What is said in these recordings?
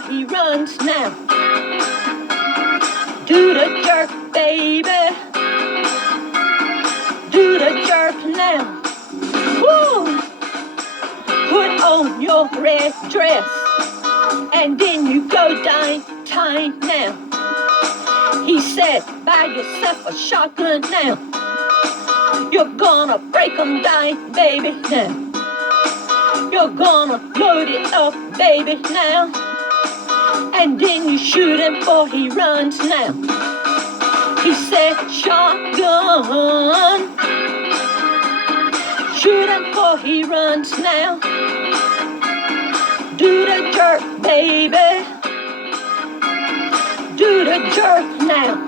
before he runs now. Do the jerk, baby. Do the jerk now. Woo! Put on your red dress, and then you go downtown now. He said, buy yourself a shotgun now. You're gonna break 'em down, baby, now. You're gonna load it up, baby, now. And then you shoot him before he runs now. He said, shotgun. Shoot him before he runs now. Do the jerk, baby. Do the jerk now.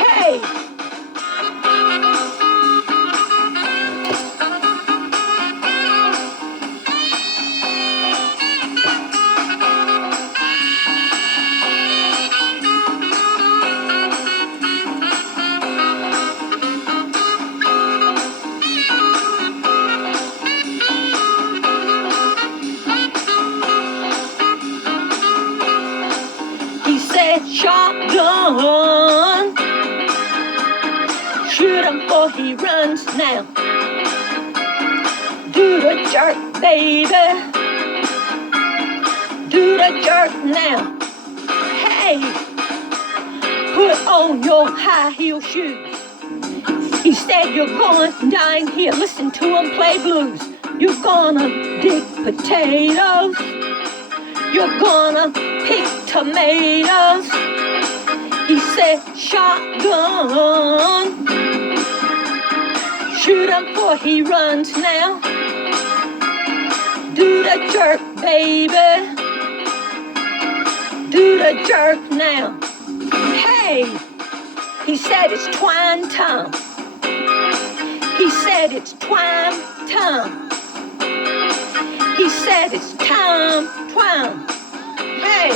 Hey! He said, shotgun. Shoot him before he runs now. Do the jerk, baby. Do the jerk now. Hey! Put on your high heel shoes. He said, you're going down here, listen to him play blues. You're gonna dig potatoes. You're gonna pick tomatoes. He said, shotgun. Shoot him before he runs now. Do the jerk, baby. Do the jerk now. Hey! He said it's twine time. He said it's twine time. He said it's time, twine. Hey!